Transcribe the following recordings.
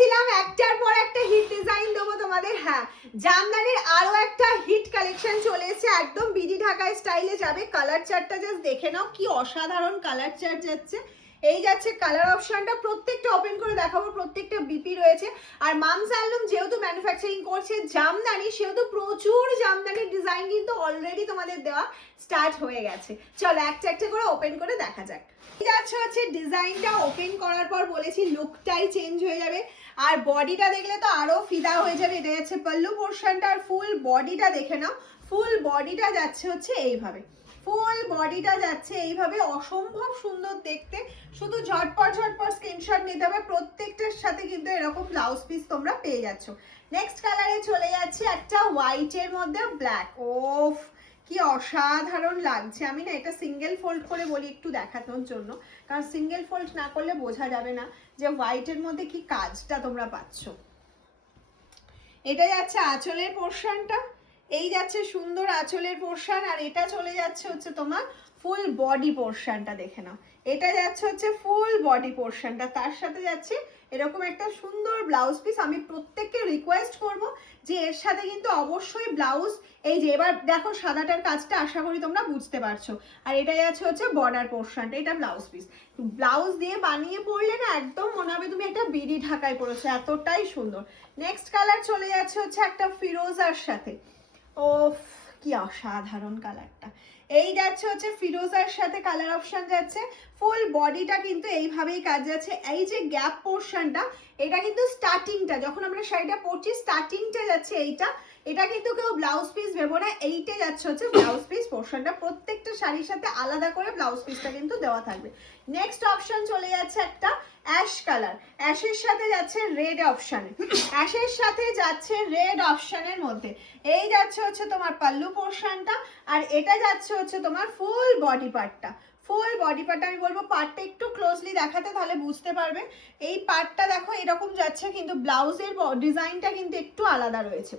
বলেছিলাম একটার পর একটা হিট ডিজাইন দেবো তোমাদের। হ্যাঁ, জামদানির আরো একটা হিট কালেকশন চলে এসেছে, একদম বিডি ঢাকা স্টাইলে যাবে। কালার চার্টটা জাস্ট দেখে নাও, কি অসাধারণ কালার চার্ট যাচ্ছে। এই যাচ্ছে কালার অপশনটা, প্রত্যেকটা ওপেন করে দেখাবো, প্রত্যেকটা বিপি রয়েছে। আর মামস হ্যান্ডলুম যেহেতু ম্যানুফ্যাকচারিং করছে জামদানি, সেহেতু প্রচুর জামদানির ডিজাইন কিন্তু অলরেডি তোমাদের দেওয়া স্টার্ট হয়ে গেছে। চলো একটা একটা করে ওপেন করে দেখা যাক। হচ্ছে ডিজাইনটা ওপেন করার পর বলেছি লুকটাই চেঞ্জ হয়ে যাবে, আর বডিটা দেখলে তো আরো ফিদা হয়ে যাবে। এটা যাচ্ছে পাল্লু পোর্শনটা, আর ফুল বডিটা দেখে নাও। ফুল বডিটা যাচ্ছে হচ্ছে এইভাবে, ফুল বডিটা যাচ্ছে এইভাবে, অসম্ভব সুন্দর দেখতে। শুধু ঝটপট ঝটপট স্ক্রিনশট নিতে হবে। প্রত্যেকটার সাথে কিন্তু এরকম ব্লাউজ পিস তোমরা পেয়ে যাচ্ছ। নেক্সট কালারে চলে যাচ্ছে একটা হোয়াইটের মধ্যে ব্ল্যাক। ওফ, কি অসাধারণ লাগছে। আমি না এটা সিঙ্গেল ফোল্ড করে বলি একটু দেখানোর জন্য, কারণ সিঙ্গেল ফোল্ড না করলে বোঝা যাবে না যে হোয়াইটের মধ্যে কি কাজটা তোমরা পাচ্ছ। এটা যাচ্ছে আঁচলের পোর্শনটা, এই যাচ্ছে সুন্দর আঁচলের পোর্শন, আর এটা চলে যাচ্ছে হচ্ছে তোমার ফুল বডি পোর্শনটা দেখে নাও। এটা যাচ্ছে হচ্ছে ফুল বডি পোর্শনটা, তার সাথে যাচ্ছে এরকম একটা সুন্দর ব্লাউজ পিস। আমি প্রত্যেককে রিকোয়েস্ট করব যে এর সাথে কিন্তু অবশ্যই ব্লাউজ, এই যে এবার দেখো সাদাটার কাজটা আশা করি তোমরা বুঝতে পারছো। আর এটা যাচ্ছে হচ্ছে বর্ডার পোর্শনটা, এটা ব্লাউজ পিস। ব্লাউজ দিয়ে বানিয়ে পরলে না একদম মনে হবে তুমি একটা বিডি ঢাকায় পরেছো, এতটাই সুন্দর। নেক্সট কালার চলে যাচ্ছে হচ্ছে একটা ফিরোজার সাথে। ও, কি অসাধারণ কালারটা। এই যাচ্ছে হচ্ছে ফিরোজার সাথে কালার অপশন যাচ্ছে। ফুল বডিটা কিন্তু এইভাবেই কাজ যাচ্ছে। এই যে গ্যাপ পোর্শনটা, এটা কিন্তু স্টার্টিংটা, যখন আমরা শাড়িটা পরছি স্টার্টিংটা যাচ্ছে এইটা। এটা কিন্তু কেউ ব্লাউজ পিস ভেবো না, এইটা যাচ্ছে হচ্ছে ব্লাউজ পিস পোর্শনটা। প্রত্যেকটা শাড়ির সাথে আলাদা করে ব্লাউজ পিসটা কিন্তু দেওয়া থাকবে। নেক্সট অপশন চলে যাচ্ছে একটা অ্যাশ কালার, অ্যাশের সাথে যাচ্ছে রেড অপশানে, অ্যাশের সাথে যাচ্ছে রেড অপশানের মধ্যে। এই যাচ্ছে হচ্ছে তোমার পাল্লু পোর্শনটা, আর এটা যাচ্ছে হচ্ছে তোমার ফুল বডি পার্টটা। ফুল বডি পার্টটা আমি বলবো পার্টটা একটু ক্লোজলি দেখাতে, তাহলে বুঝতে পারবে। এই পার্টটা দেখো এরকম যাচ্ছে, কিন্তু ব্লাউজের ডিজাইনটা কিন্তু একটু আলাদা রয়েছে।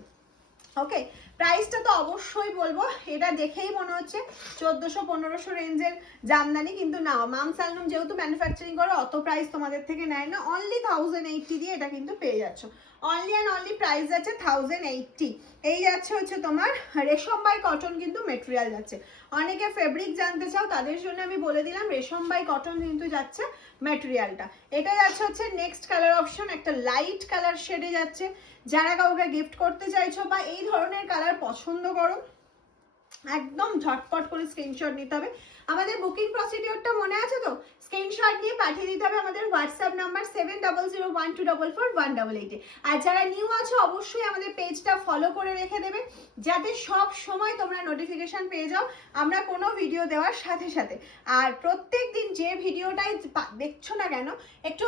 ওকে, প্রাইসটা তো অবশ্যই বলবো, এটা দেখেই মনে হচ্ছে 1400-1500 রেঞ্জের জামদানি, কিন্তু না, মামস হ্যান্ডলুম যেহেতু ম্যানুফ্যাকচারিং করে অত প্রাইস তোমাদের থেকে নেয় না। অনলি 1080 দিয়ে এটা কিন্তু পেয়ে যাচ্ছ। অনলি অ্যান্ড অনলি প্রাইস যাচ্ছে 1080। এই যাচ্ছে হচ্ছে তোমার রেশম বাই কটন কিন্তু মেটেরিয়াল যাচ্ছে। অনেকে ফেব্রিক জানতে চাও, তাদের জন্য আমি বলে দিলাম রেশম বাই কটন কিন্তু যাচ্ছে মেটেরিয়ালটা। এটা যাচ্ছে হচ্ছে নেক্সট কালার অপশন, একটা লাইট কালার শেডে যাচ্ছে। যারা কাউকে গিফট করতে চাইছো বা এই ধরনের কালার পছন্দ করো, একদম ঝটপট করে স্ক্রিনশট নিতে হবে। আমাদের বুকিং প্রসিডিওরটা মনে আছে তো? স্ক্রিনশট নিয়ে পাঠিয়ে দিতে হবে আমাদের হোয়াটসঅ্যাপ নাম্বার 7001241188 এ। আর যারা নিউ আছো অবশ্যই আমাদের পেজটা ফলো করে রেখে দেবে, যাতে সব সময় তোমরা নোটিফিকেশন পেয়ে যাও আমরা কোনো ভিডিও দেওয়ার সাথে সাথে। আর প্রত্যেক দিন যে ভিডিওটাই দেখছো না কেন, একটু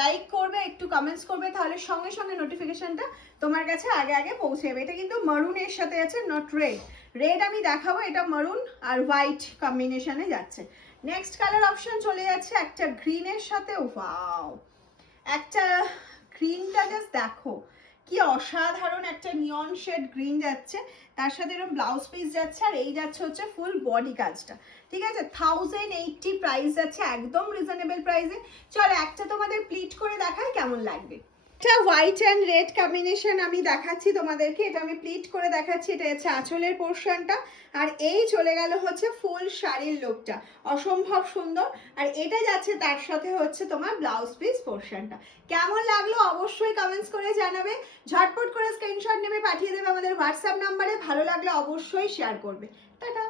লাইক করবে, একটু কমেন্টস করবে, তাহলে সঙ্গে সঙ্গে নোটিফিকেশনটা তোমার কাছে আগে আগে পৌঁছে যাবে। এটা কিন্তু মারুনের সাথে আছে, নট রেড। রেড আমি দেখাবো, এটা মারুন আর হোয়াইট কম্বিনেশনে যাচ্ছে। নেক্সট কালার অপশন চলে যাচ্ছে একটা গ্রিনের সাথে। ওয়াও, একটা গ্রিনটা জাস্ট দেখো, কি অসাধারণ একটা নিয়ন শেড গ্রিন যাচ্ছে, তার সাথে এরকম ব্লাউজ পিস যাচ্ছে, আর এই যাচ্ছে হচ্ছে ফুল বডি কাজটা। ঠিক আছে, 1080 প্রাইস যাচ্ছে, একদম রিজনেবল প্রাইসে। চলো একটা তোমাদের প্লিট করে দেখাই কেমন লাগবে। এটা হোয়াইট অ্যান্ড রেড কম্বিনেশন আমি দেখাচ্ছি তোমাদেরকে, এটা আমি প্লিট করে দেখাচ্ছি। এটা হচ্ছে আঁচলের পোর্শনটা, আর এই চলে গেল হচ্ছে ফুল শাড়ির লুকটা, অসম্ভব সুন্দর। আর এটা যাচ্ছে তার সাথে হচ্ছে তোমার ব্লাউজ পিস পোর্শনটা। কেমন লাগলো অবশ্যই কমেন্টস করে জানাবে। ঝটপট করে স্ক্রিনশট নেবে পাঠিয়ে দেবে আমাদের হোয়াটসঅ্যাপ নাম্বারে। ভালো লাগলে অবশ্যই শেয়ার করবে। টাটা।